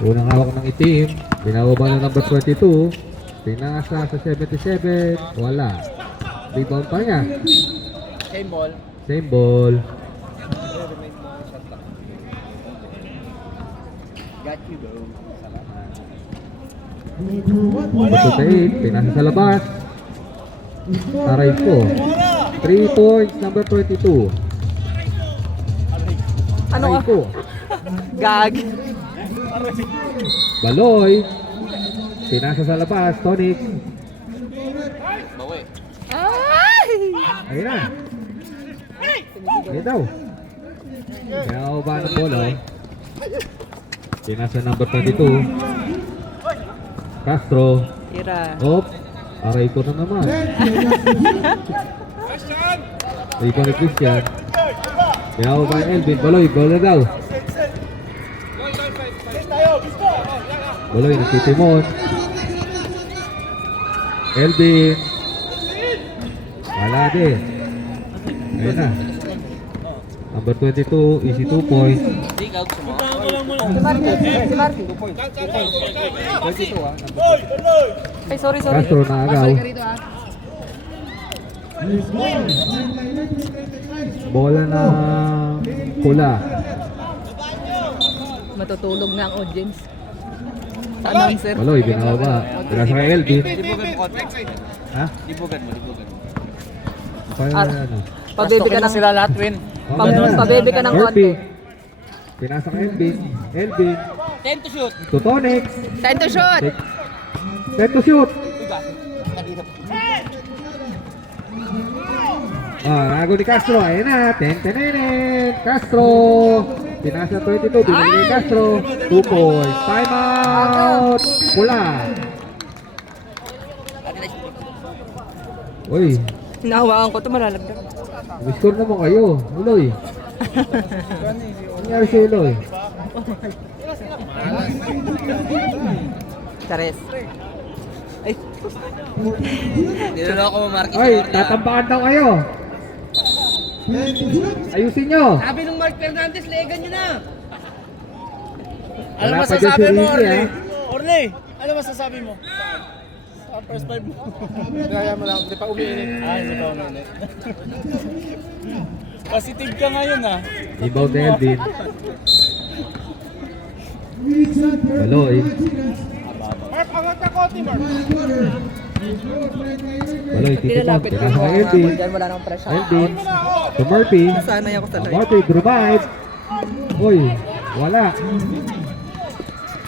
Unang hawak ng itim. Binababa na number 22. Pinasa sa 77. Wala. Rebound pa niya. Same ball. Same ball. Got you, bro. Number 28. Pinasa sa labas. Aray po. 3 points, number 22. Ano Aray ka? po. Gag. Baloy. Pinasa sa labas. Tonic. Bawi. Ay! Ayun na. Ayun daw. Kaya ako ba ng bola? Pinasa number 22. Castro. Tira. Op. Aray ko na naman. Rebound ni Christian. Kaya ako ba ng Elvin? Baloy. Bola daw. Baloy. Nagtitimon. Elvin. Wala din. Ayun na. Number 22, easy 2 points. Dig out mo. Si Marky. Si Marky. 22 ah. Ay, sorry. Castro na agaw. Bola na pula. Matutulog na ang audience. Sa announcer. Baloy, binababa. Pinasa kay Elvin. Dibugan mo konti. Ha? Dibugan mo. Paano Ah. ano? Pabebe ka ng... sila lahat win. Pabebe ka ng Murphy. konti. Pinasa kay Elvin. Elvin. 10 to shoot. To Tonic. Time to shoot! Set to shoot. Nago ni Castro. Ayun na. 10-10. Castro. Pinasa 22. Binigay ni Castro. 2 points. Time out. Pula. Uy. Nahawakan ko ito, malalagdag. Score naman kayo. Uloy. Nangyari si Uloy. Chares. Ay, Hindi na ako mamarkis. Ay, tatambakan daw kayo. Ayusin nyo. Sabi nung Mark Fernandez, legan nyo na. Wala pa dyan si Ricky, ha? Orly, ano masasabi mo? Sa first five mo. Kaya mo lang, hindi pa umiinit. Hindi pa umiinit. Positive ka ngayon ah. Rebound ni Elvin. Baloy. Mark, angat na konti, Mark. Baloy, titikon. nilalapit ko. Pinasa kay Elvin. Diyan wala nang pressure. Elvin. To Murphy. Sanay ako sa live. Murphy, revive. Uy, wala.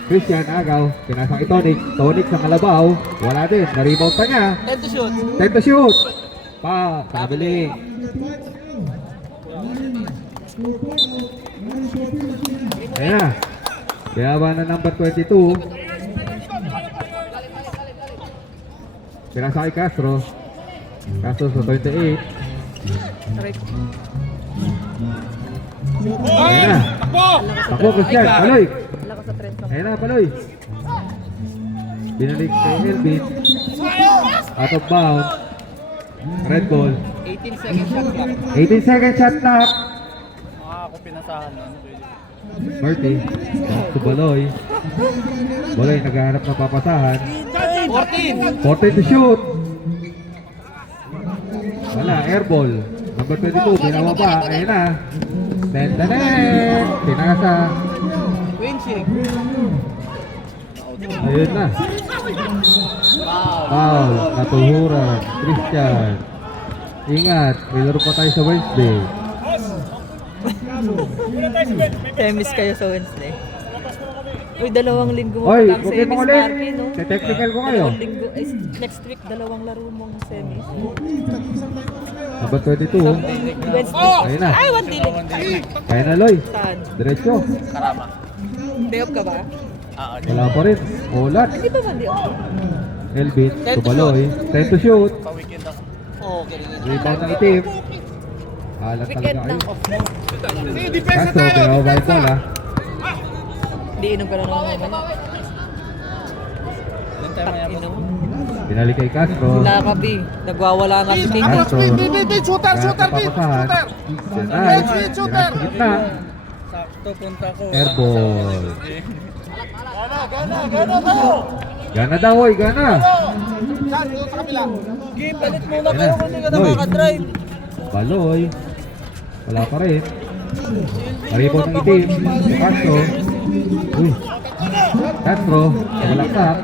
Christian agaw. Pinasa kay Tonic. Tonic sa kalabaw. Wala din. Na-rebound pa niya. 10 to shoot. Time to shoot. Pa, sabili. Ayan na. Kaya na number 22. Pinasa kay Castro. Castro sa 28. Aray ko. Ayan na. Takbo, Christian. Paloy. Wala ko sa trend ko. Ayan na, Paloy. Binalik kay Elvin. Out of bounds. Red ball. 18 seconds shot clock. 18 second shot clock. Ako pinasahan nun. Murphy. Back to Baloy. Baloy naghahanap ng papasahan. 14. 40 to shoot. Wala, air ball. Number 22, binawa pa. Ayun na. 10-10. Pinasa. Winching. Ayun na. Foul. Natuhuran. Christian. Ingat. May laro pa tayo sa Wednesday. Temis kayo sa Wednesday. Uy, 2 linggo mo Oy, lang okay semis, mo ulit. Marky, no? Technical ko kayo. 2 linggo. Ay, next week, 2 laro mong semis. Number 22. Wednesday. Ayun na. Ay, 1 dilig. Kaya na, Loy. Saan? Diretso. Karama. Day off ka ba? Wala pa rin. Ulat. Hindi ba man day off? Elvin. Tubaloy. 10 to shoot. Pa-weekend ako. Oo, ganun. Rebound ng itim. Alat Weekend talaga lang kayo. off mo. Castro, pinawa ba yung bola? Hindi inom ka na naman. Inom. Binalik kay Castro. Wala ka, B. Nagwawala nga si King. Castro. Shooter, Kaya shooter, napapasahan. shooter. Denied. Denied sa gitna. Sakto punta ko. Airball. Gana tayo! Gana daw, oy, gana. Saan? Doon sa kabila. Game, palit muna Ayan kayo na. kung hindi ka na Loy. makadrive. Baloy. Wala pa rin. Maribot ng itim. Castro. Uy. Castro. Malaksak.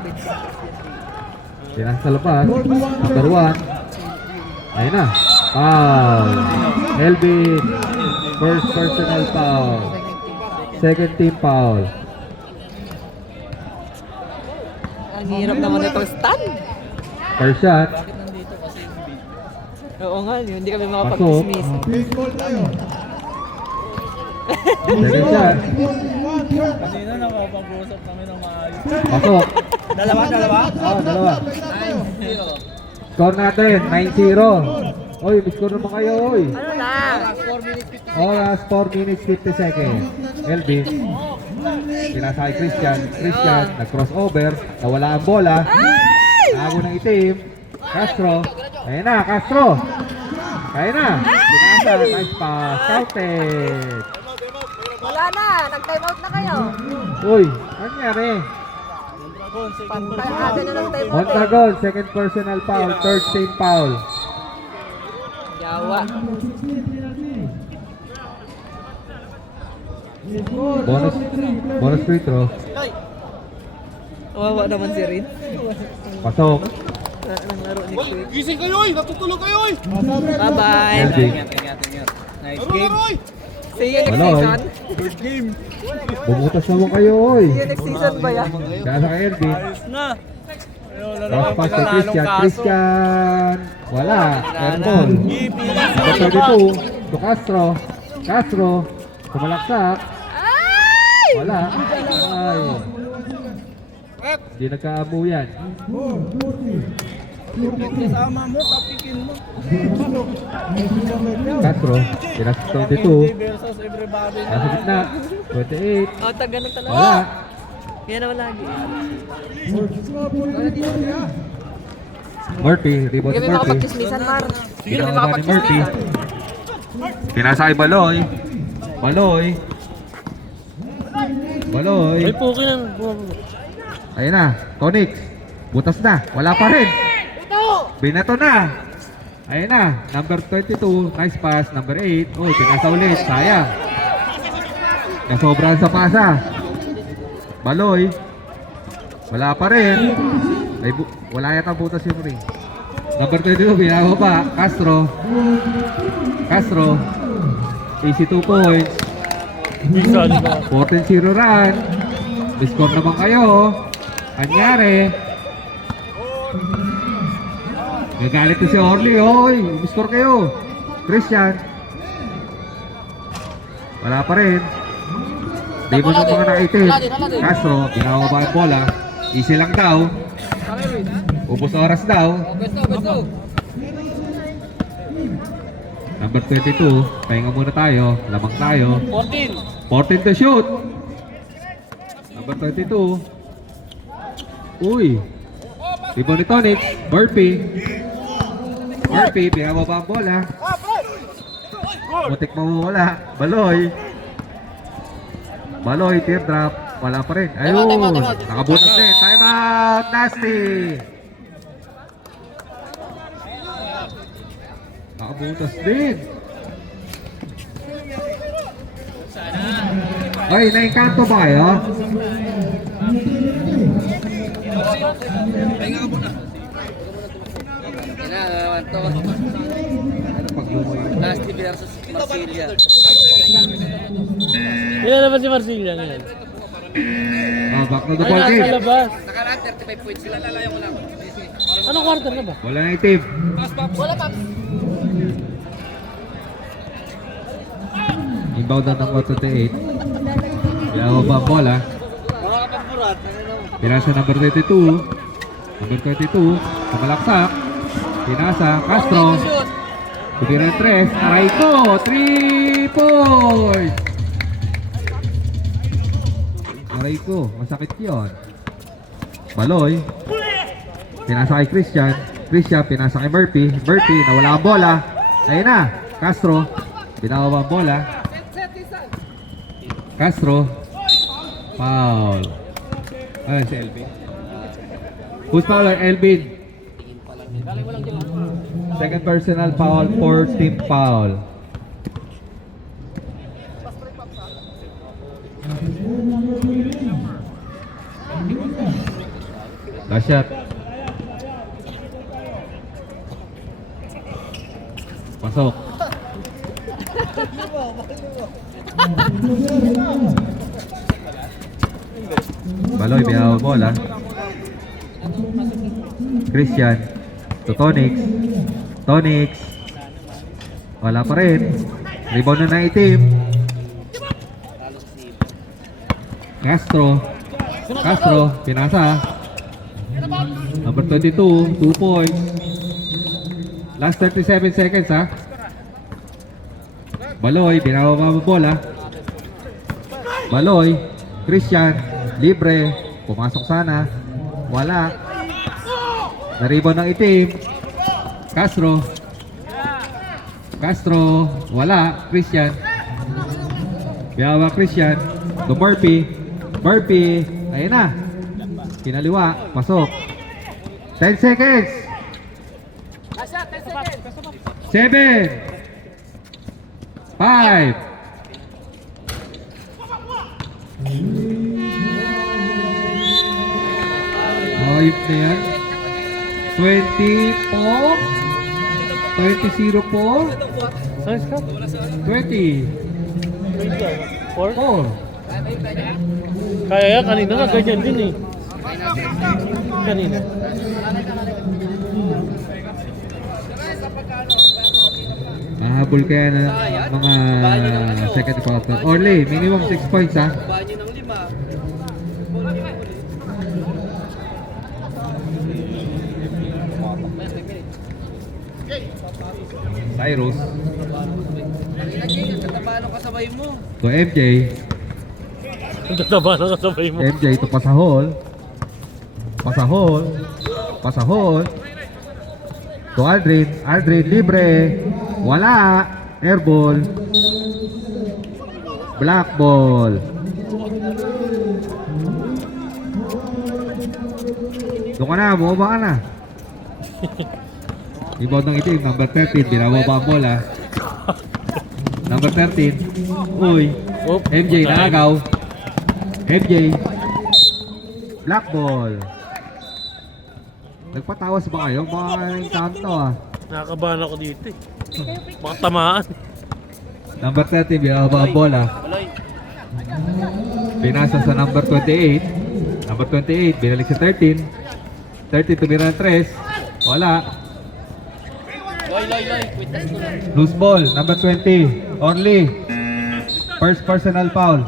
Tinasa sa labas. Number 1. Ayun na. Foul. Elvin. First personal foul. Second team foul. Ang hirap naman itong stand. First shot. Oo nga, hindi kami Pasok. makapag-dismiss. Second shot. Kanina nakapag-usap kami ng maayos. Pasok. Dalawa? Dalawa. Score natin, 9-0. Oy, score naman kayo, oy. Ano na? Oras, 4 minutes, 50 seconds. Elvin. Pinasa kay Christian. Christian, nag-crossover. Nawala ang bola. Nago ng itim. Castro. Ayun na, Castro. Ayun na. Pinasa, nice pass. Counted. Wala na, nag-time out na kayo. Uy, ano nangyari? Pantay na ng time out. Montagon, second personal foul. Third team foul. Yawa. Bonus free throw. Kawawa naman si Rin. Pasok. Nang laro ni Quick. Gising kayo eh! Natutulog kayo eh! Bye-bye. Elvin. Nice game. See you next Wala, season. Good game. Bumutas naman kayo, oy. See you next season ba yan? Kaya sa Elvin. Ayos na. Cross pass kay Christian. Christian. Wala. Airball. Number 32. To Castro. Castro. Kumalaksak. Wala. Ay. Hindi nagkaamu yan. Kasama mo, tapikin mo. Castro. Tinas 22. Versus everybody. Nasa gitna. 28. Oh, ganun talaga. Wala. Yan naman lagi. Murphy. Rebound Hindi ni kami Murphy. makapag-chismisan, Mar. Hindi kami Ginawa ni Murphy. makapag-chismisan. Tinasa kay Baloy. Baloy. Baloy. Ay, pukin yan. Ayun na. Tonix. Butas na. Wala pa rin. Binato na. Ayun na. Number 22. Nice pass. Number 8. Uy, pinasa ulit. Sayang. Nasobrahan sa pasa. Baloy. Wala pa rin. Wala yata butas yung ring. Number 22. Binawa pa. Castro. Castro. Easy 2 points. 14-0 run. Score naman kayo. Anyari. Nagalit na si Orly. Hoy, score kayo. Christian. Wala pa rin. Di mo nung mga nakaitin. Castro, ginawa ba ang bola? Easy lang daw. Ubus oras daw. Number 22. Pahinga muna tayo. Lamang tayo. 14 to shoot. Number 22. Uy. Ibo ni Tonic. Murphy. Murphy, binawa ba ang bola? Mutik mawawala. Baloy. Baloy, teardrop. Wala pa rin. Ayun. Nakabutas din. Time out. Nasty. Nakabutas din. Ay, na-encanto ba kayo? Nasty versus Marsilia. Yan naman si Marsilia ngayon. Oh, back to the Ay, ball nasa game. labas. Nakaraan 35 points sila. Lalayo ko lang. Anong quarter na ba? Wala na yung team. Wala, Paps. Inbound na ng 128. Binawa ba ang bola? Pinasa number 32. Number 22. Kumalaksak. Pinasa. Castro. Tumiran 3. Aray ko. 3 points. Aray ko. Masakit yun. Baloy. Pinasa kay Christian. Christian. Pinasa kay Murphy. Murphy. Nawala ang bola. Ayun na. Castro. Binawa ba ang bola? Castro. Foul. Ay, si Elvin. Who's foul? Elvin. Second personal foul for team foul. Last shot. Pasok. Baloy, binawa bola. Christian. To Tonix. Tonix. Wala pa rin. Rebound na ng itim. Castro. Castro. Pinasa. Number 22. 2 points. Last 37 seconds ha. Baloy. Binawa mo bola. Baloy. Christian. Libre. Pumasok sana. Wala. Na-rebound ng itim. Castro. Castro. Wala. Christian. Biyawa Christian. To Murphy. Murphy. Ayun na. Kinaliwa. Pasok. 10 seconds. 7. 5. Ayop na yan. 24. 20-0 po. Size ka? 20. 4? 4. Kaya yan, kanina nga ganyan din eh. Kanina. Nahabol kaya na mga second quarter. Orly, minimum 6 points ha. Cyrus. To MJ. Ang tataba na kasabay mo. MJ to Pasahol. Pasahol. Pasahol. To Aldrin. Aldrin libre. Wala. Airball. Black ball. Doon ka na. Bumaba ka na. Rebound ng itim. Number 13. Binababa ang bola. Number 13. Uy. Oop. MJ nakagaw. MJ. Black ball. Nagpatawas ba kayo? Baka yung kanto ah. Nakakabahan ako dito eh. Baka tamaan. Number 30, binababa ang bola. Pinasa sa number 28. Number 28, binalik sa 13. 30 tumira ng 3. Wala. Loose ball, number 20. Only. First personal foul.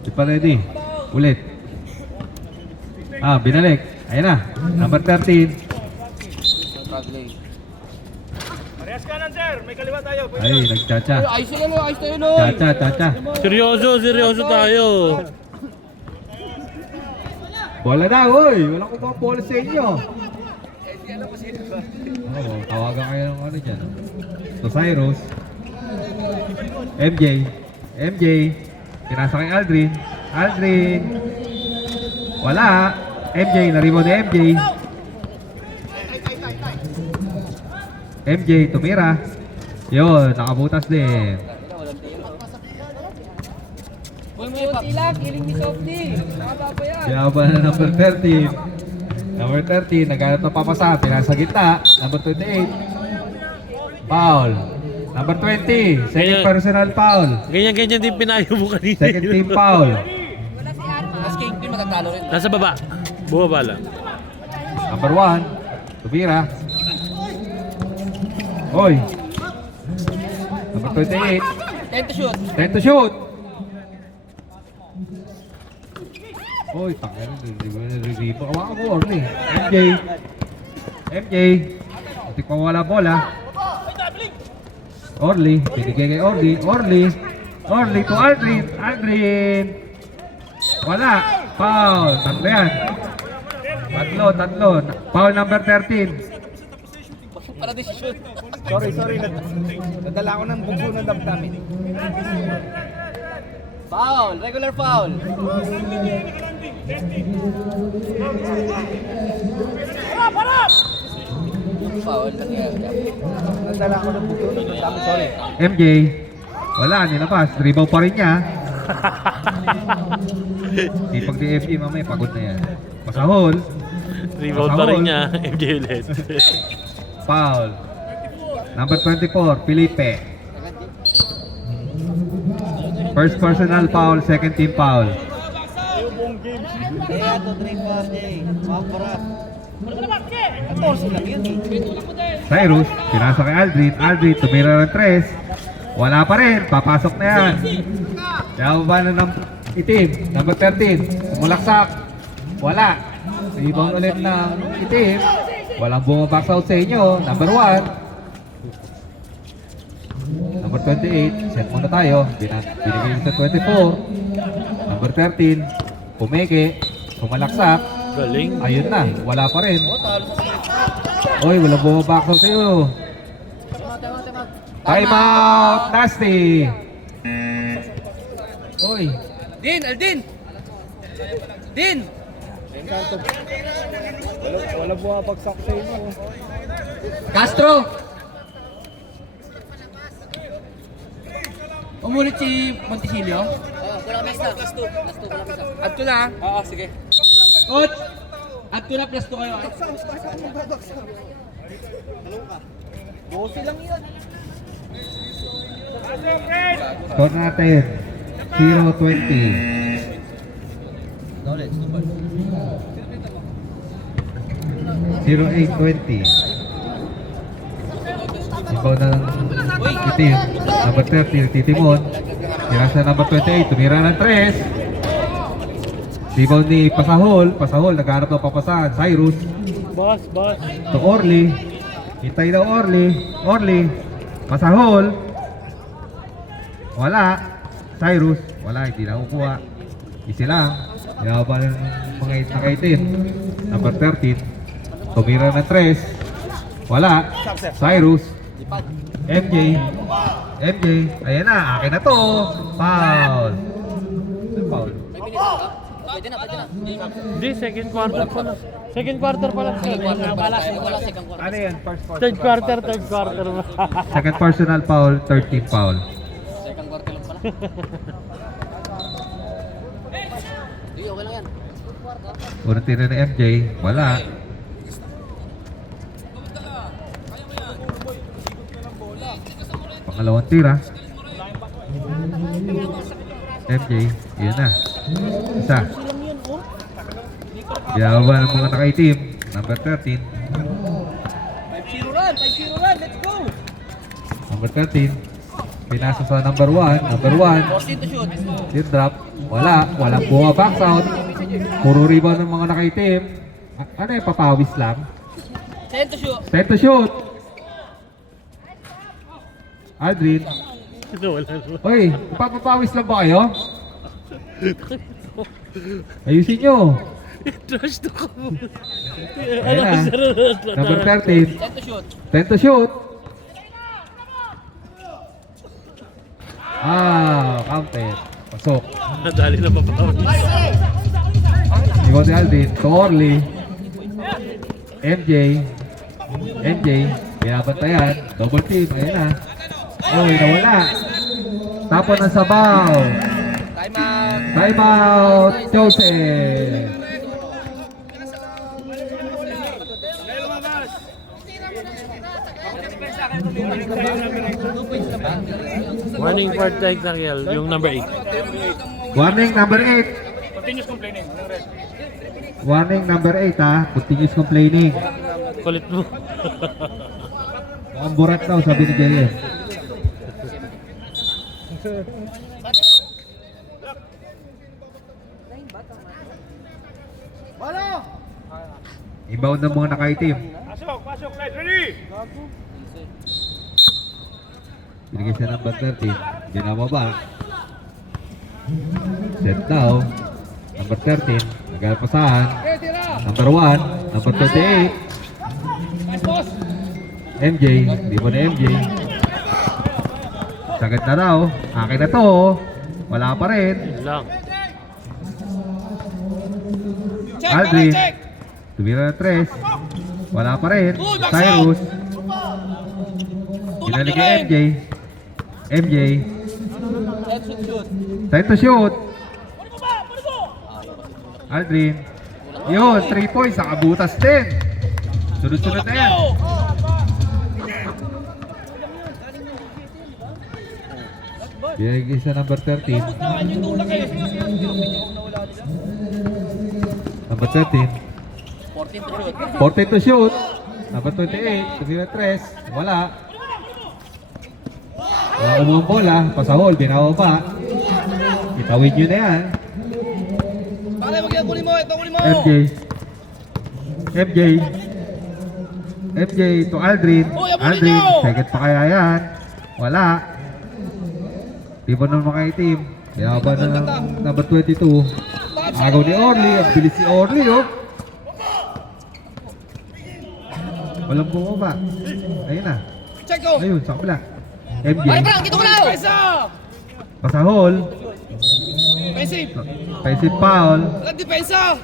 Di pa ready. Ulit. Binalik. Ayan na. Number 13. Parehas kanan sir, may kaliwa tayo. Ay, nagchacha. Ayos na lo, ayos tayo lo. Chacha, chacha. Seryoso tayo. Bola na, uy. Wala ko bang bola sa inyo. Tawagan kayo ng ano dyan. So, Cyrus. MJ. MJ. Pinasa kay Aldrin. Aldrin. Wala. MJ. Naribo ni MJ. MJ. Tumira. Yun. Nakabutas din. Sila, kiling ni Softy. Nakababa yan. Yaba na number 13. Number 13. Naghanap ng papasa. Pinasa gitna. Number 28. Foul. Number 20. Second personal foul. Ganyan-ganyan din pinayo mo kanina. Second team foul. Mas Kingpin matatalo rin. Nasa baba. Bumaba lang. Number 1. Tumira. Oy. Number 28. 10 to shoot. 10 to shoot. Oy, takay rin. Nag-rebo. Awa mo, Orly. MJ. MJ. Hindi pa wala bola. Orly. Binigay kay Orly. Orly. Orly to Aldrin. Aldrin. Wala. Foul. Tatlo yan. Tatlo. Foul number 13. Para decision. Sorry. Nadala ko ng bugso ng damdamin. Foul. Regular foul. Foul. Nadala ko ng bugso ng damdamin. Sorry. MJ. Wala. Nilabas. Rebound pa rin niya. Di pag di MJ mamaya pagod na yan. Pasahol. Rebound pa rin niya, MJ ulit. Foul. Number 24, Felipe. First personal foul, second team foul. Cyrus, pinasa kay Aldrin. Aldrin, tumira ng 3. Wala pa rin, papasok na yan. Kaya ba na ng itim, number 13. Sumulaksak. Wala. Rebound ulit ng itim. Walang bumabacks out sa inyo. Number 1. Number 28. Set muna tayo. Binigay sa 24. Number 13. Pumeke. Sumalaksak. Galing. Ayun na. Wala pa rin. Oy, walang bumabacks out sa iyo. Time out. Nasty. Oy. Aldin! Din! Wala bumabagsak sa inyo. Castro! Umulit si Montisilio? Add ko na. Oo, sige. Coach! Add ko na plus 2 kayo. Score natin. 0-20. 0-8-20. Ibaw na ng itim. Number 30, titimon. Tira sa number 28, tumira ng 3. Ibaw ni Pasahol. Pasahol, nagharap ng papasahan. Cyrus. Boss. To Orly. Hintay daw Orly. Pasahol. Wala. Cyrus. Wala, hindi na kukuha. Isi lang. Yaban ng mga nakaitim. Number 13. Tumira ng 3. Wala. Cyrus. MJ. Ayan na. Akin na to. Foul. Foul. Hindi, second quarter pa lang. Second quarter pa lang. Ano yan? First quarter. Third quarter. Second personal foul. Third team foul. Unang tira ni MJ. Wala. Pangalawang tira. MJ. Yun na. Isa. Yawa ng mga nakaitim. Number 13. 5-0 run! Let's go! Number 13. Pinasa sa number 1. Number 1. Austin to shoot. Team drop. Wala. Walang buha box out. Puro rebound ng mga nakaitim. Ano yung papawis lang? Send to shoot. Set to shoot. Aldrin. Oy, papapawis lang ba kayo? Ayusin nyo. Trash to ko. Ayan na. Number 13. Send to shoot. Set to shoot. Counted. Pasok. Nadali na papawis. Ikaw ni Aldrin. To Orly. MJ. Binabantayan. Double team. Ayan na. Oy, nawala. Tapon ng sabaw. Time out. Joseph. Warning for Texakiel, yung number 8. Warning number 8. Warning number 8 ha. Continuous complaining. Kulit mo. Ang burat daw sabi ni Jerry. Inbound ng mga nakaitim. Pasok, ready! Binigay siya number 13. Binababa. Set now. Number 13, nagpapasahan. Number 1, number 28. MJ, di ba na MJ? Sagad na daw. Akin na to. Wala pa rin. Yun lang. Aldrin. Tumira na 3. Wala pa rin. Cyrus. Binalik yung MJ. MJ. Time to shoot. Aldrin. Yun, 3 points. Nakabutas din. Sunod-sunod na yan. Binigay sa number 13. Number 13. 14 to shoot. Number 28. Tumira 3. Wala. Wala umang bola. Pasahol. Binawa pa. Itawid nyo na yan. Pare, wag yan, kunin mo. Ito, kunin mo. MJ. MJ. MJ to Aldrin. Uy, abulin Aldrin. nyo! Second pa kaya yan. Wala. Di ba naman makaitim? Kaya ba na number 22? Agaw ni Orly. Ang bilis si Orly, oh. Walang bumaba. Ayun na. Check ko. Ayun, sa kabila. MJ. Pare, Frank, dito ko lang. Pesa. Pasahol. Offensive. Offensive foul. Walang depensa.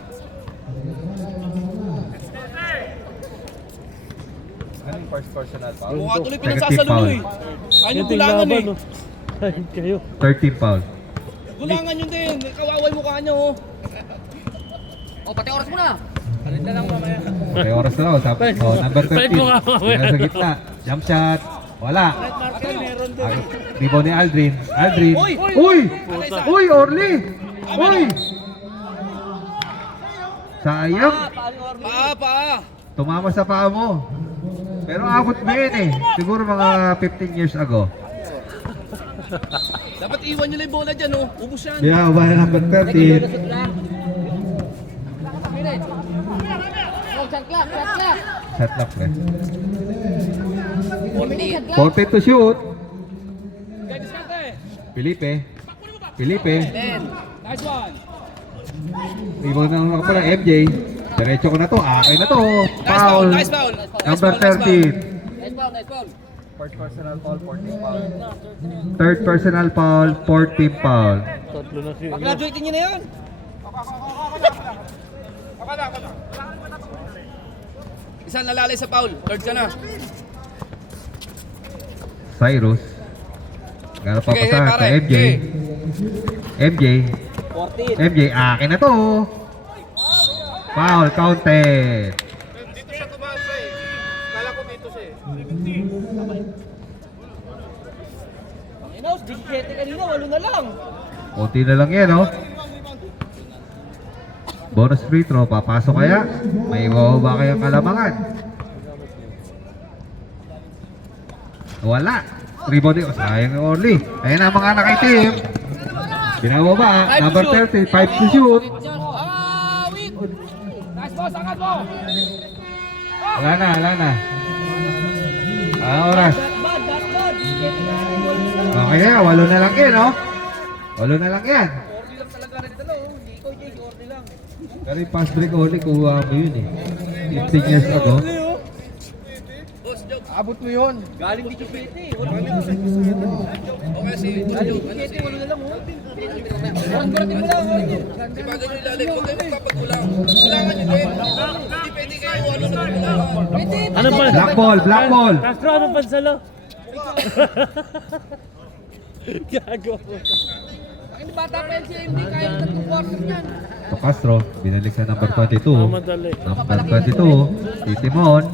Mukha tuloy pinasasalo mo eh. Ayun yung gulangan eh. no? Ayun kayo. 13 foul. Gulangan yun din. Kawawa yung mukha nyo oh. May oras na raw. Oh, number 13. Balik mo nga mamaya. Yan sa gitna. Jump shot. Wala. Rebound ni Aldrin. Aldrin. Uy! Uy! Uy, Orly! Uy! Sayang. Paa. Tumama sa paa mo. Pero abot mo yun eh. Siguro mga 15 years ago. Dapat iwan nyo lang yung bola dyan oh. Ubus yan. Yeah, ba number 13. Shot clock, pre. 14 to shoot. Felipe. Nice one. Rebound na lang pala, MJ. Diretso ko na to. Akin na to. Nice foul. Foul. Nice foul. Number 13. Third personal foul, 14 foul. Tatlo na siya. Graduate nyo na yan. Isang nalalay sa foul. Third ka na. Cyrus. Gano'n pa Sige, sa pare. MJ. MJ. MJ, akin na to. Foul, counted. Dito siya tumasa eh. Kala ko dito siya eh. Inaus, 17 kanina, 8 na lang. Kunti na lang yan, oh. Bonus free throw, papasok kaya? May iwawaba kayang kalamangan. Wala. Rebound din. Sayang yung Orly. Ayan na mga nakaitim. Binababa. Number 30, 5 to shoot. Wait. Nice boss, angat mo. Wala na. Oras. Okay na, 8 na lang yan, oh. 8 na lang yan. Pero yung pass break only, kuha mo yun eh. 15 years ago. Abot mo yun. Galing dito pwede. Okay, si Joke. Wala na lang oh. Di ba ganun ilalay? Huwag kayo magpapagulang. Gulangan nyo din. Hindi pwede kayo ano na gulangan. Ano ba? Black ball. Castro, ano pansalo? Gago. Hindi bata pa yan si MD. Kaya yung tatlong quarter niyan. To Castro, binalik sa number 22. Madali. Number 22, si Timon.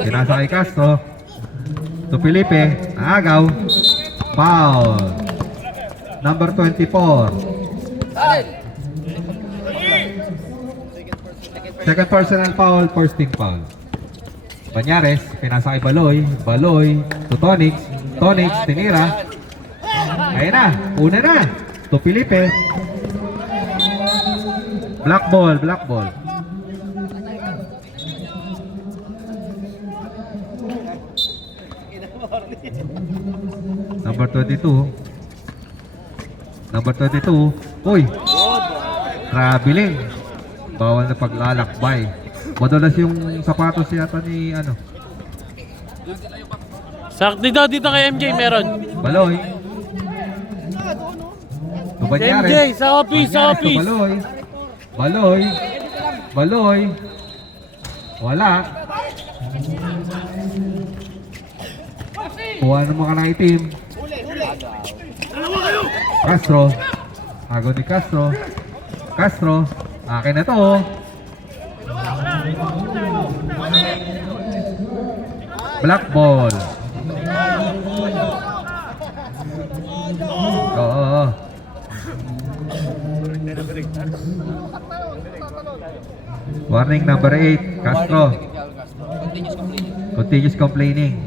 Pinasa kay Castro. To Felipe, naagaw. Foul. Number 24. Second personal foul, first team foul. Banyares, pinasa kay Baloy. Baloy, to Tonix. Tonix, tinira. Ayan na, una na. To Felipe. Black ball. Number 22. Uy! traveling. Bawal na paglalakbay. Madulas yung sapatos yata ni ano. Dito kay MJ meron. Baloy. Tubanyares. MJ, sa office, sa office. Baloy. Baloy. Baloy. Wala. Kuha ng mga naitim. Castro. Hago ni Castro. Castro. Akin na to. Black ball. Oo. Warning number 8, Castro. Continuous complaining.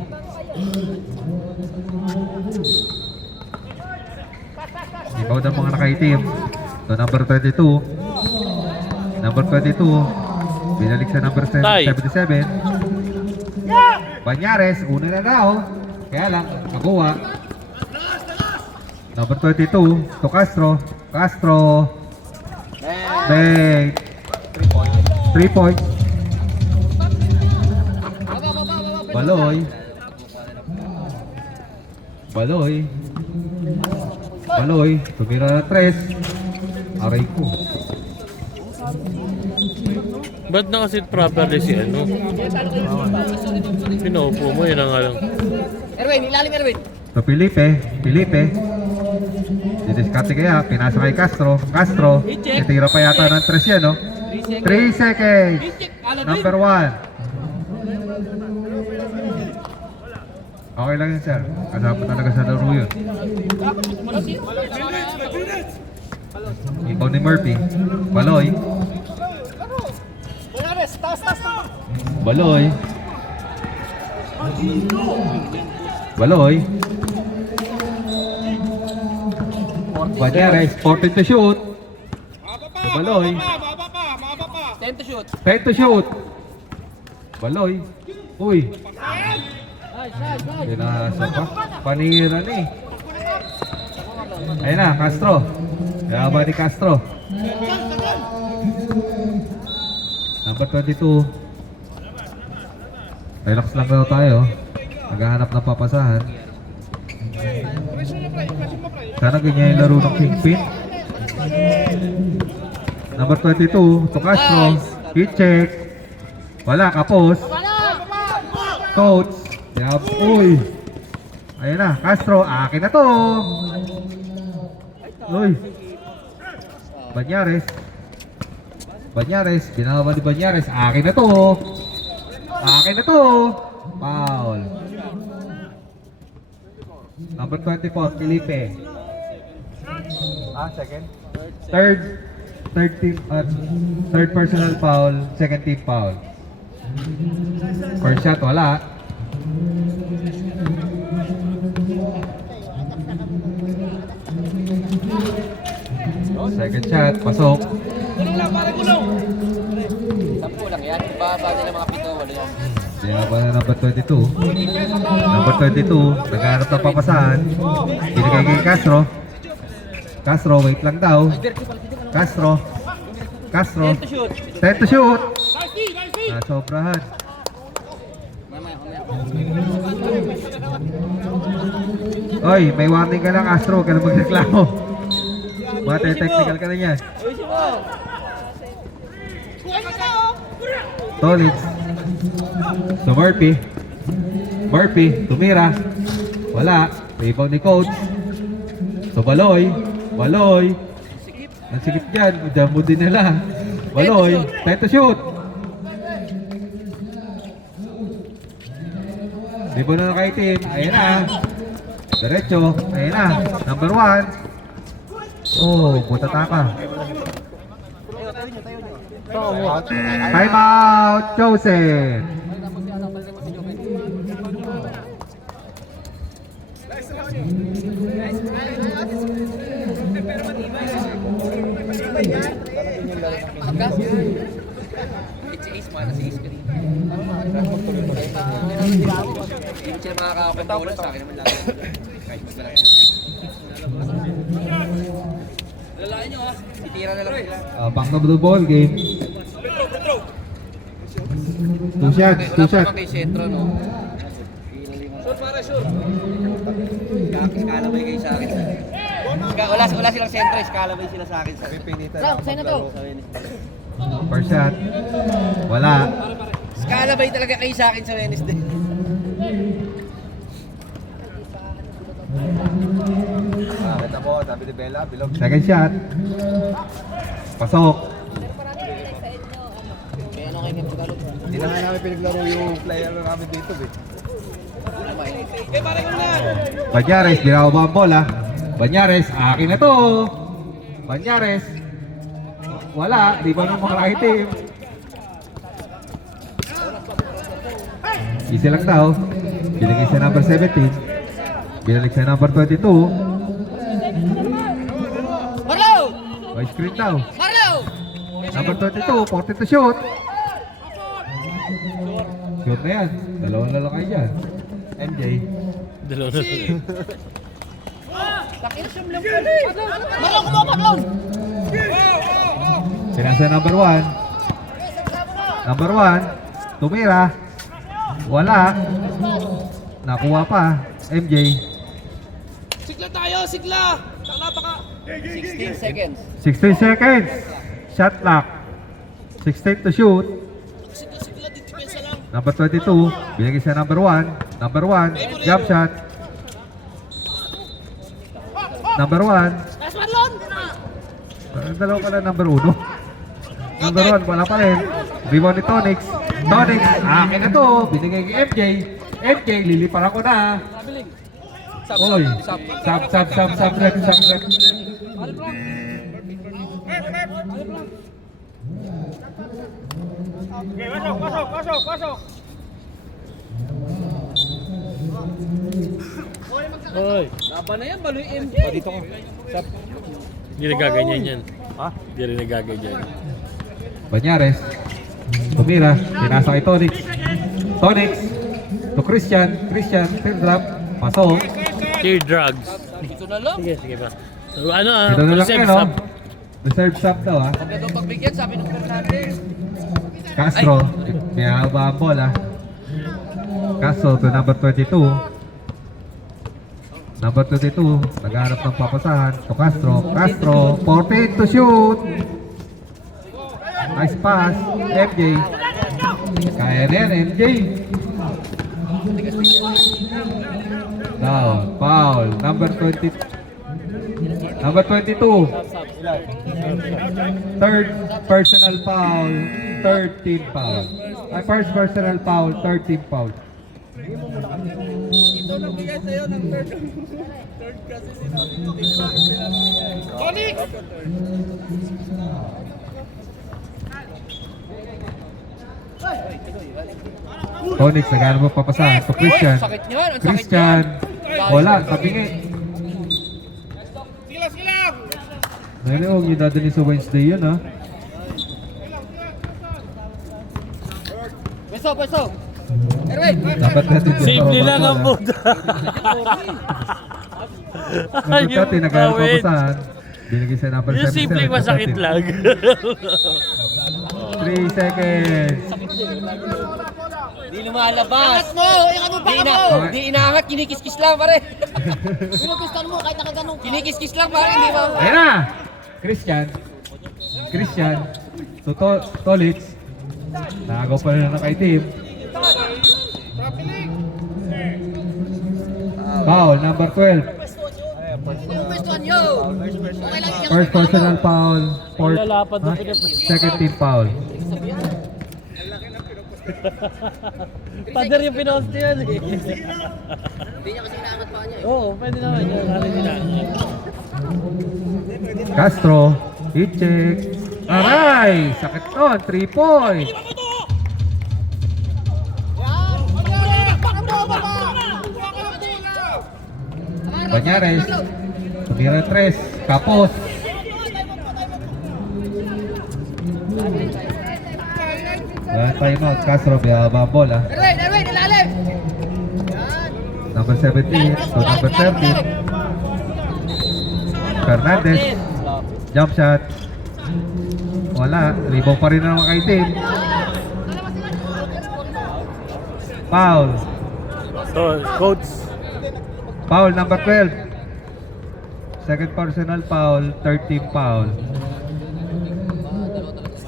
Ibaw ng mga nakaitim. So number 22. Number 22. Binalik sa number 77. Banyares, una na daw. Kaya lang, kabuwa. Number 22, to Castro. Castro. Bang. 3 points. Baloy. Baloy. Baloy. Tumira na 3. Aray ko. Ba't nakasit properly si ano? Pinaupo mo, yun ang alam. Erwin, ilalim Erwin. So Felipe. Didiskarte kaya, pinasa kay Castro. Castro, itira pa yata ng 3 yan, no? 3 seconds. Number 1. Okay lang yun, sir. Kasama talaga sa laro yun. Ibaw ni Murphy. Baloy. Baloy. Baloy. Banyares, 14 to shoot. Baloy. 10 to shoot. 10 to shoot. Baloy. Uy. Pinasa pa. Paniran eh. Ayun na, Castro. Gaba ni Castro. Number 22. Relax lang daw tayo. Naghahanap ng papasahan. Sana ganyan yung laro ng Kingpin. Number 22, to Castro. Hit check. Wala, kapos. Coach. Yap. Uy. Ayun na, Castro. Akin na to. Uy. Banyares. Banyares. Binawa ni Banyares. Akin na to. Akin na to. Foul. Number 24, Felipe. Second? Third personal foul, second team foul. First shot, wala. Second shot, pasok. Gulong lang, para gulong. 10 lang yan. Baba nila mga pito. Wala yan. Kaya ba na number 22? Number 22, naghanap ng papasahan. Binigay kay Castro. Castro, wait lang daw. Castro. Castro. 10 to shoot. Nasobrahan. Oy, may warning ka lang, Castro. Huwag ka na magreklamo. Mate-technical ka na yan. Tolitz. So Murphy. Murphy, tumira. Wala. Rebound ni coach. So Baloy. Baloy. Ang sikip dyan. Jumbo din nila. Baloy. 10 to shoot. Rebound na kay team. Ayan na. Diretso. Ayan na. Number 1. Oh, butataka. Time out, Joseph. It's ace man, si ace ka rin. Hindi sila makakapunta sa akin naman lang. Kahit mas malaki. nyo ha. Titira na lang sila. Back to the ball game. Two shots. Wala pa kay sentro, no? Shoot, pare, shoot. Iskalabay kayo sa akin. Wala silang sentro, iskalabay sila sa akin. Sa'yo na to. First shot. Wala. Iskalabay talaga kayo sa akin sa Wednesday. Kita mo, sabi ni Bella, bilog. Second shot. Pasok. Hindi na nga namin pinaglaro yung player na namin dito, eh. Banyares, binawa ba ang bola? Banyares, akin na to. Banyares. Wala, di ba nung mga item? Easy lang daw. Binigay siya number 17. Binalik siya number 22. Marlo! By screen daw. Marlo! Number 22, 40 to shoot. Shoot na yan. Dalawang lalaki dyan. MJ. Dalawa na. Marlo, kumawa, Marlo! Sinasa number 1. Number 1. Tumira. Wala. Nakuha pa. MJ. Sigla tayo, sigla! Nakalapa ka! 16 seconds. 16 seconds. Shot clock. 16 to shoot. Sigla, di depensa lang. Number 22. Binigay siya number 1. Number 1. Jump shot. Number 1. Last one, Lon! Dalawa pala number 1. Number 1. Wala pa rin. Rebound ni Tonix. Tonix. Akin na to. Binigay kay MJ. MJ. Liliparan ko na. Oy. Sub rep. Hoy, Laban na yan, baloy MJ. Dito ko. hindi nagaganyan yan. Ha? Hindi rin nagaganyan. Banyares. Tumira. Pinasa kay Tonix. Tonix. To Christian. Christian. Field drop. Pasok. Tear drugs. Ito na lang. Sige ba? So, ano Ito na lang reserve yan, no? sub. Reserve sub daw, ha? Huwag na daw pagbigyan, sabi ng Fernandez. Castro. May haba ang bola. Castro to number 22. Number 22. Naghanap ng papasahan. To Castro. Castro. 14 to shoot. Nice pass. MJ. Kaya na yan, MJ. Down. Foul. Number 20. Number 22. Third personal foul. 13 foul. First personal foul. 13 foul. Tonix, nagano mo papasahan to Christian. Sakit niyan, ang sakit Christian. Wala, tabingi. Nari, huwag nyo dadali sa Wednesday yun, ha? Pwesto. Erwin! Dapat natin yung Simple lang pababa ang bola. puta. Dapat natin, nagano papasahan. Binigay sa number 7. Yung simple masakit lang. 3 seconds. Di lumalabas. Angat mo! Ingat mo, baka mo! Di inaangat, kinikis-kis lang, pare. Pinupistan mo, kahit nakaganong ka. Kinikis-kis lang, pare, hindi ba? Ayan na! Christian. So, Tolitz. Nakagaw pa rin na kay team. Foul, number 12. Yung pwestuhan nyo! Okay lang yung First personal foul. Fourth, Lalapad na second team foul. Pader yung pinost yan eh. Hindi niya kasi inaangat pa niya eh. Oo, pwede naman yun. Kali nila. Castro. Hit check. Aray! Sakit nun. 3 point. Banyares. Tumira 3. Kapos. Time out. Castro. Biyaba ang bola. Erwin, ilalim! Number 17 to number 13. Fernandez. Jump shot. Wala. Rebound pa rin ang mga kaitim. Foul. So, coach. Foul number 12. Second personal foul, third team foul.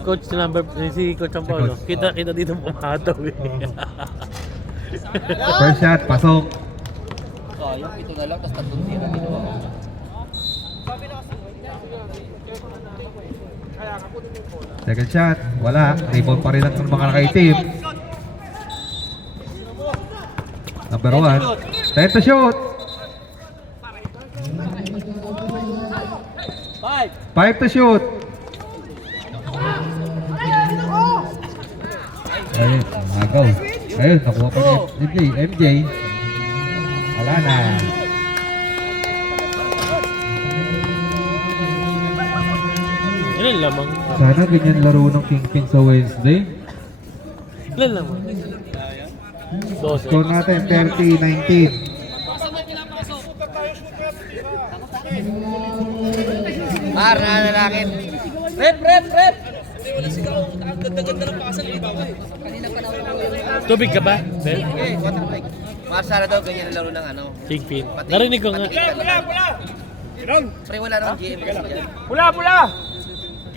Coach number, si Coach Ampolo. Si Coach. Kita dito pumataw eh. First shot, pasok. Sayang, ito na lang, tapos tatlong tira ginawa ko. Second shot, wala. Rebound pa rin ang mga nakaitim. Number 1. Time to shoot. 5 to shoot. Ayun, agaw. Ayun, nakuha pa ni MJ. Wala na. Ilan lamang? Sana ganyan laro ng Kingpin sa Wednesday. Ilan lamang? 12. Score natin 30-19. Nanalakit. Rep! Tubig ka ba, Ben? Marsara daw, ganyan ang laro ng ano. Kingpin. Narinig ko nga. Pre, wala nang GM kasi dyan.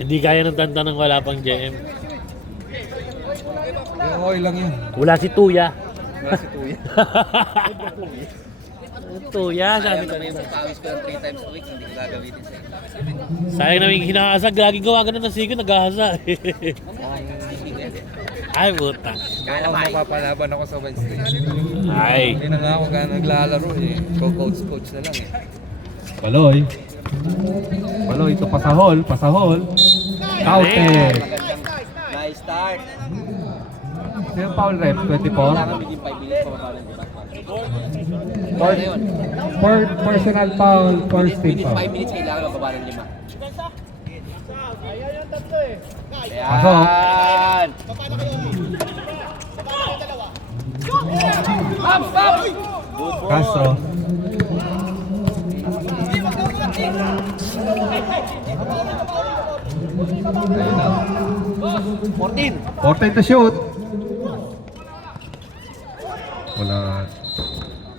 Hindi kaya ng tanda ng wala pang JM. Okay lang yan. Wala si Tuya. Tuya, sabi ko. Ayaw naman yung pawis ko ng 3 times a week, hindi ko gagamitin sa'yo. Sayang namin hinahasag. Laging gawa ganun ng sigo, naghahasa. Ay, puta. Kalamay. Mapapalaban ako sa Wednesday. Ay. Hindi na nga ako naglalaro eh. Coach na lang eh. Baloy. Baloy, ito pasahol. Counted. Nice start. Sino foul rep? 24? Kailangan bigyan 5 minutes pa mabalan, di ba? Ano yun? Personal foul, first team Within foul. 5 minutes kailangan mabalan 5. Pasok. Ayan! Castro. Ayun na. 14 to shoot. Wala.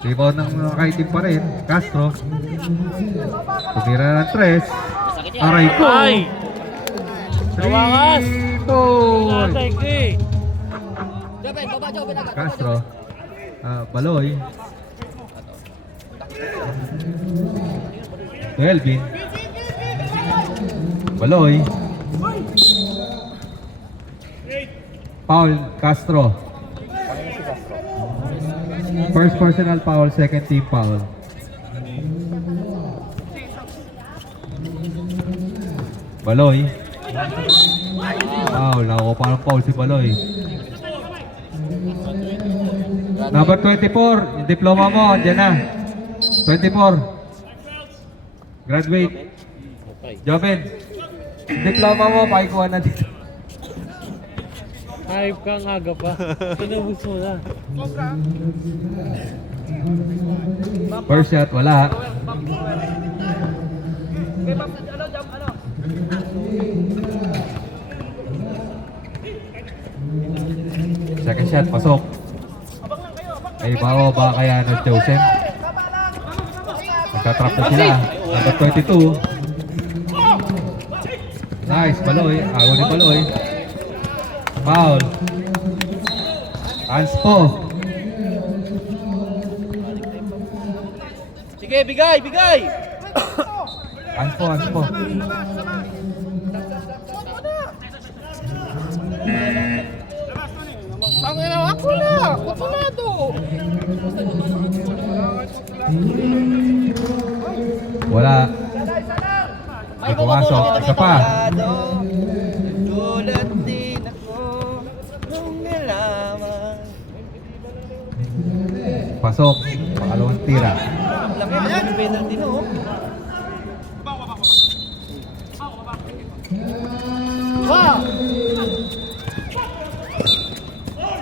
Rebound ng kaitim pa rin. Castro. Tumira ng 3. Aray ko. Ay! Nawangas! 3-2. Natay ko eh. Castro. Baloy. Elvin. Baloy. Foul, Castro. First personal foul, second team foul. Baloy. Wow, nakuha pa ng foul si Baloy. Number 24, yung diploma mo, andyan na. 24. Graduate. Joven, yung diploma mo, pakikuha na dito. Hype kang aga pa. Tinubos mo na. First shot, wala. Second shot, pasok. Ay, ba kaya na Joseph? Nagtatrap na sila. Number 22. Nice, Baloy. Ako ni Baloy. Foul. Anspo. Sige, bigay! Anspo. Wala. Ay, pumasok. Isa pa. Tulad din ako nung nalaman. Pasok. Pangalawang tira. Laki na yung penalty no?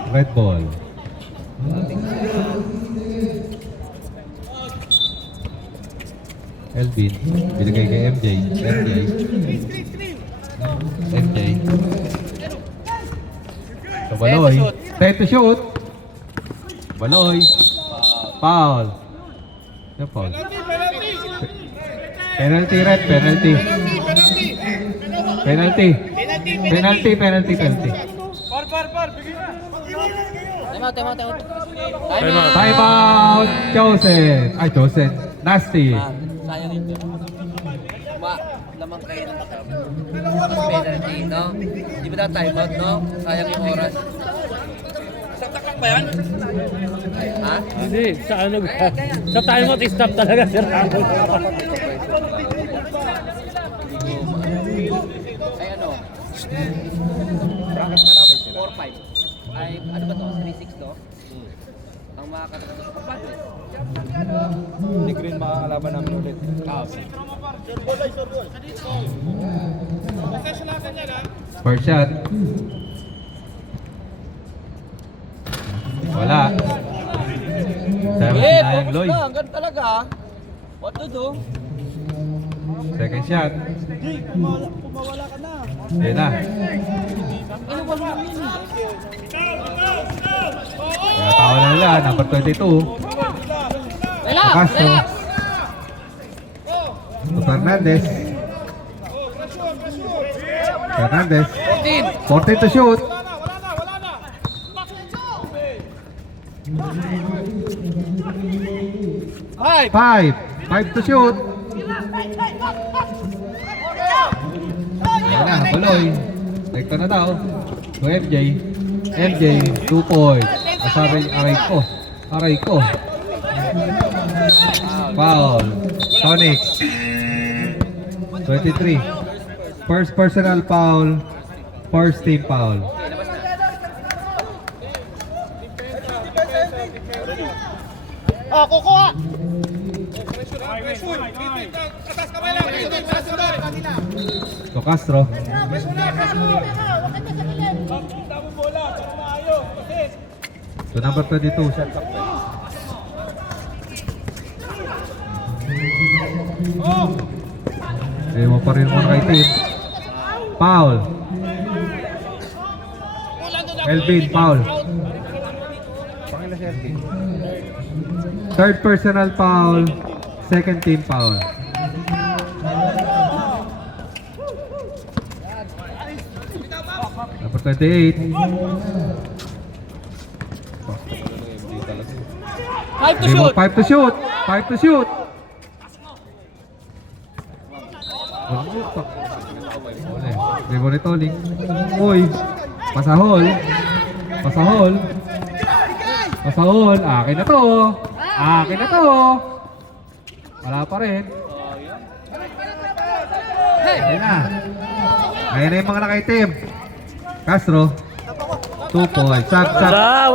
Red ball. Elvin. Binigay kay MJ. MJ. So, Baloy. 10 to shoot. Baloy. Foul. Yung foul. Penalty, red. Penalty. Time out. Time out. Joseph. Ay, Joseph. Nasty. Sayang ito. Lamang kayo ng penalty, no? Di ba na time out, no? Sayang yung oras. Saktak ba yan? Ha? Hindi, sa ano sa timeout, stop talaga si Ramon. Ay ano? 4-5. Ay, ano ba to? 3-6 to? Ang makakatakas ko pa. Hindi green makakalaban namin ulit. First shot. Wala. 79 Lloyd. Ganun talaga. What to do? Second shot. Yan na. Ano ba naman yun? Tinatawa na nila. Number 22. Castro. To Fernandez. 14 to shoot. Five to shoot. Yan na, Baloy. Rekta na daw. To MJ, 2 points. Aray ko. Foul. Sonics. 23. First personal foul. First team foul. Kukuha! To Castro. To number 22, shot clock. Ewan pa rin mo kay team. Foul. Elvin, foul. Third personal foul. Second team foul. Number 28. 5 to shoot! 5 to shoot. 5 to shoot. Rebounding. Uy. Pasahol. Akin na to. Wala pa rin. Ayun na. Ayan na yung mga nakaitim. Castro. 2 points. Sub.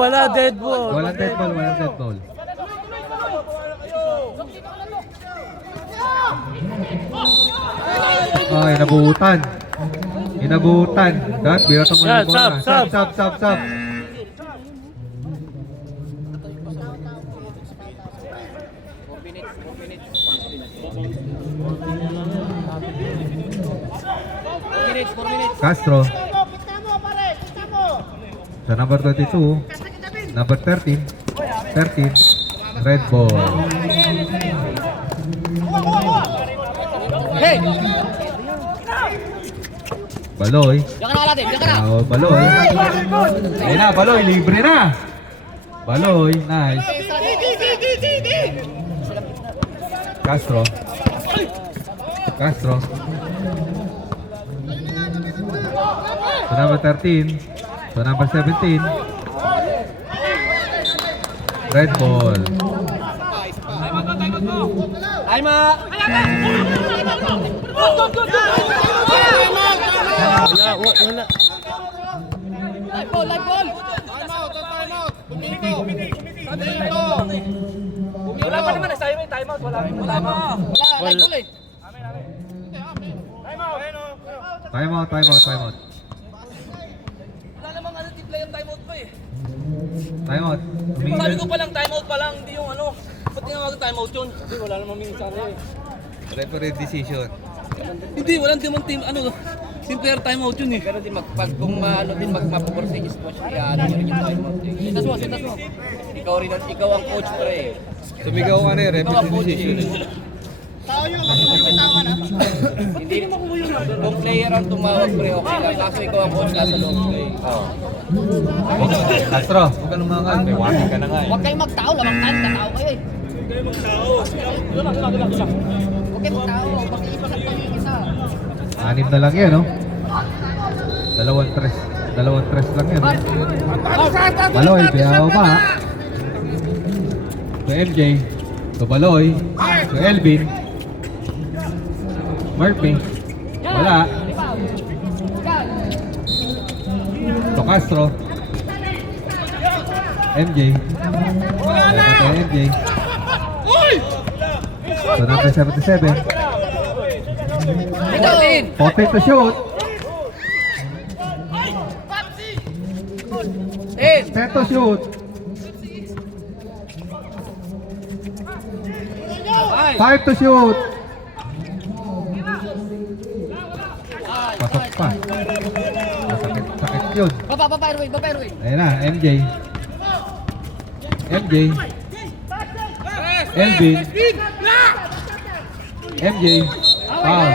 Wala dead ball. Walang dead ball. Ay, inabutan. Dahil birato mo yung bola. Sub. Castro. Sa number 22. Number 13. Red ball. Hey! Baloy. Diyan ka na natin, diyan ka na! Baloy. Ayun na, Baloy. Libre na. Baloy. Nice. Castro. So number 13. So number 17. Red ball. Alma! Wala. Live ball! Wala pa naman, sa'yo may timeout. Wala pa. Live ball eh. Timeout. Wala namang ano, tip yung timeout pa eh. Timeout. Sabi ko palang timeout pa lang, hindi yung ano. Ba't tinawag timeout yun? Kasi wala namang minsan eh. Referee decision. Hindi, walang team, ano, simple time out yun eh. Pero din, pag kung ano din, magpapaborsay is watch, ano yun yung time out. Sitas mo. Ikaw ang coach pre. Sumigaw ka na eh, referee decision. Hindi, kung player ang tumawag pre, okay lang. Kaso ikaw ang coach, nasa loob play. Castro, huwag ka lumangan. May warning ka na nga eh. Huwag kayong magtao, lamang tayo, tatao kayo eh. Huwag kayong magtao. Mag-iisa lang tayo yung isa. 6 na lang yan, no? Dalawang tres lang yan. Baloy, piyaw pa. To MJ. To Baloy. To Elvin. Murphy. Wala. To Castro. MJ. To MJ. So number 77. 14 to shoot. 10 to shoot. 5 to shoot. Pasok pa. Sakit yun. Baba, Erwin. Ayan na, MJ. Elvin. MJ. Foul.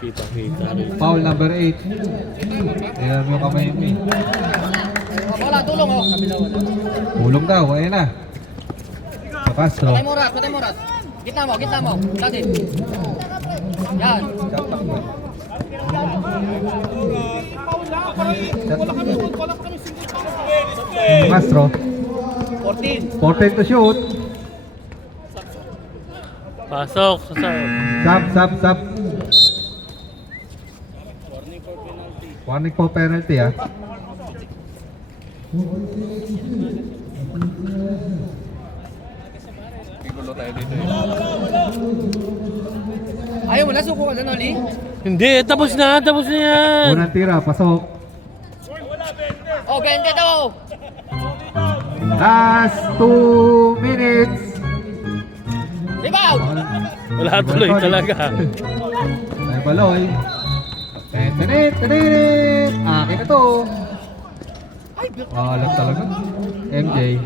Kita rin. Foul number 8. Ayan mo kamay mo eh. Wala, tulong oh. Tulong daw, ayan na. Sa Castro. Patay mo, Rat. Gitna mo. Latin. Yan. Castro. 14 to shoot. Pasok. Sub. Warning for penalty ah. Ayaw mo na, suko ka na, Noli. Hindi, tapos na yan. Unang tira, pasok. Oh, ganda daw. Last 2 minutes. Rebound. Wala tuloy talaga. Ay Baloy. Tenit. Akin na to. Alam talaga. MJ.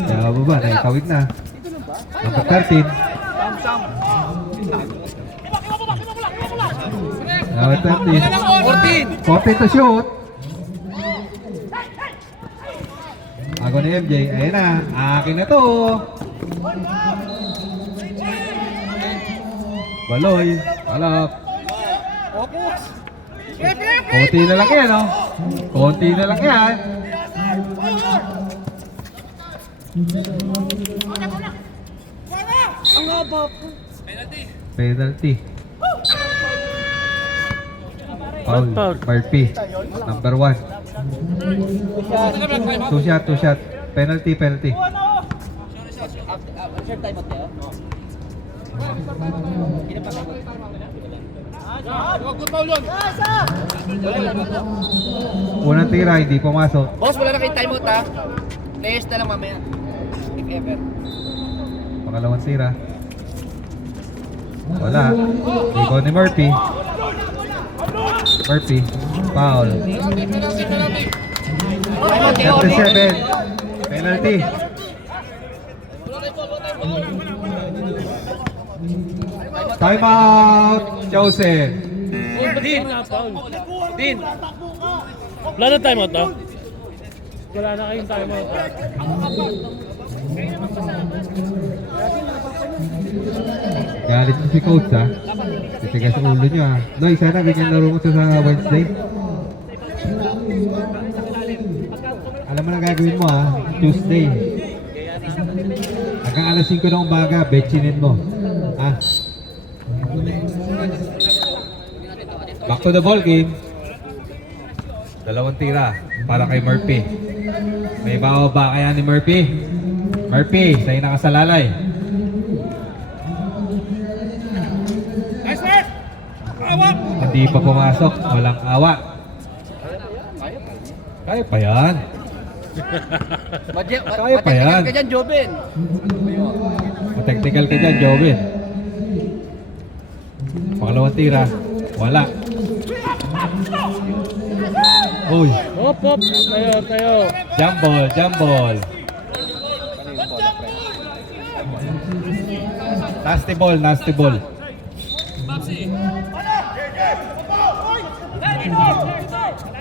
Kaya baba, naikawig na. Number 13. Number 13. 14 to shoot. Ako ni MJ. Ayan na. Akin na to. Baloy. Alap. Konti na lang yan, no? Konti na lang yan. Penalty. Foul. Murphy. Number 1. Two shot. Penalty. Unang tira, hindi pumasok. Boss, wala na kayong timeout ha. Players na lang mamaya. If ever. Pangalawang tira. Wala. Ikaw ni Murphy. Foul. 37. Penalty. Time out, Joseph. Din. Wala na timeout to? Wala na kayong timeout. Galit mo si coach ha. Titigas sa ulo nyo ha. Noy, sana ganyan laro mo sa Wednesday. Alam mo na gagawin mo ha. Tuesday. Hanggang alas 5 ng umaga, betsinin mo. Ha? Back to the ball game. Dalawang tira para kay Murphy. May bawa ba kaya ni Murphy? Murphy, sa'yo nakasalalay. Hindi pa pumasok, walang awa. Kaya pa yan. Kaya pa yan. Ka dyan, Jobin. Technical ka dyan, Jovin. Pangalawang tira. Wala. Uy. Hop, hop. Tayo. Jump ball, jump ball. Nasty ball, nasty ball.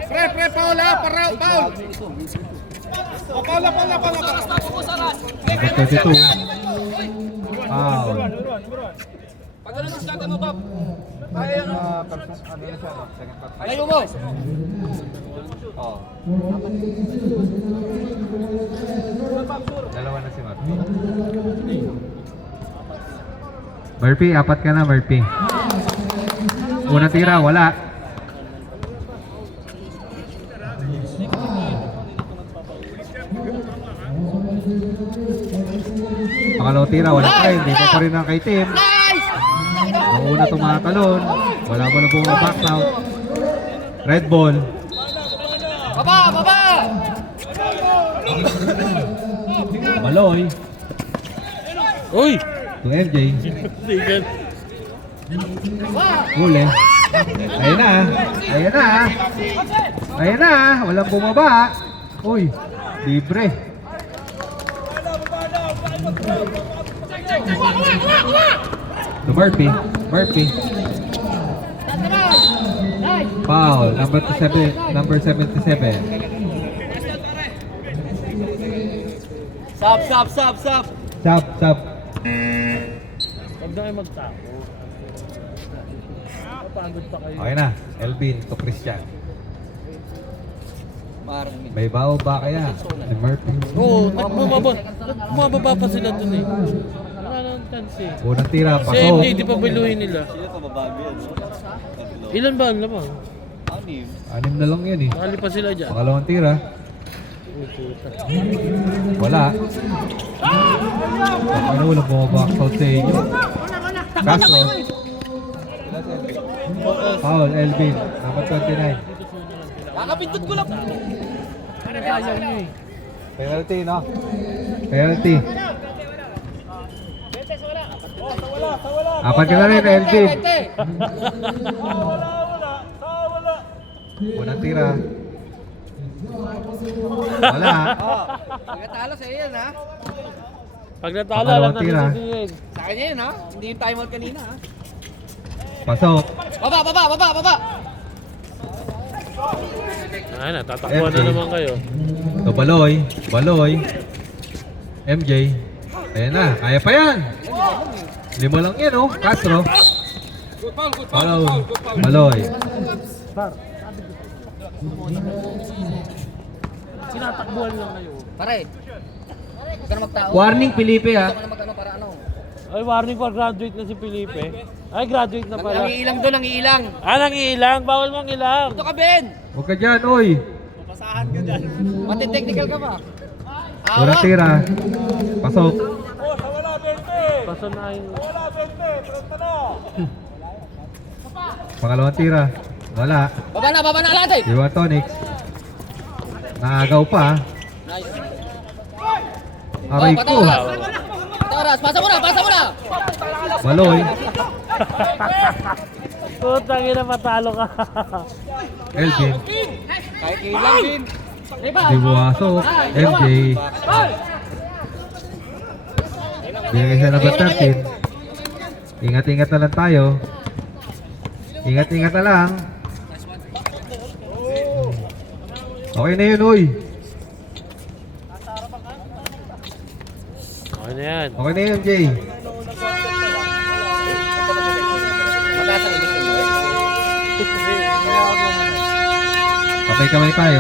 Pre, Paul ha, Paul. Number 32. Foul. Pag ganun diskarte mo, Bob. Kaya yan. Layo mo. Dalawa na si Murphy. Murphy, apat ka na, Murphy. Unang tira, wala. Pangalawang tira, wala pa rin. Dito pa rin ang kay Tim. Ang una tumatalon. Wala mo na bumaback out. Red ball. Baba! Maloy. Uy! To MJ. Tigil. Huli. Ayan na. Ayan na. Ayan na. Walang bumaba. Uy. Libre. To Murphy. Murphy. Foul. Number 77. Sub. Sub. Huwag na kayo magtako. Napagod pa kayo. Okay na. Elvin to Christian. Parang May bao ba kaya? Ni Murphy. Oo, bumababa pa sila dun eh. Wala nang chance eh. Unang tira. Si Pasok. MJ, di pa biluhin nila. Ilan ba ang lamang? 6 na lang yan eh. Nakali pa sila dyan. Pangalawang tira. Oh, puta. Wala. Ano walang bumaback out sa inyo? Castro. Foul, Elvin. Number 29. kakapindot ko lang. Ayaw nyo eh. Penalty, no? Penalty. Apat ka na rin, Elvin. Unang tira. Wala. Pagkatalo sa yan, ha? Pag natalo, Pangalawang alam na tira. nasisigil. Sa kanya yun, ha? Hindi yung timeout kanina, ha? Pasok. Baba! Ay, natatakbuhan na MJ. naman kayo. To Baloy. MJ. Ayan na. Kaya pa yan. 5 lang yan, oh. Castro. Baloy. Sinatakbuhan lang kayo. Pare. Huwag ka na magtao. Warning, Felipe, ha. Huwag ka na mag-ano para ano. Ay, warning for graduate na si Felipe. Ay, graduate na pala. Nangiilang doon, nangiilang. Ah, nangiilang. Bawal mang ilang. Ito ka, Ben! Huwag ka dyan, oy. Mati-technical ka ba? Unang tira. Pasok. Pasanayin. Pangalawang tira. Wala. Baba na, alantay! Iwan Tonics. Naagaw pa. Nice. Aray ko. Taras, pasa mo na! Baloy. Putang ina, matalo ka. Elgin. Kahit ilang, Ben. Dibuasok. MJ. Bigay siya number 13. Ingat-ingat na lang tayo. Ingat-ingat na lang. Okay na yun, uy. Okay na yan. Okay na yun, Jay. Kamay-kamay tayo.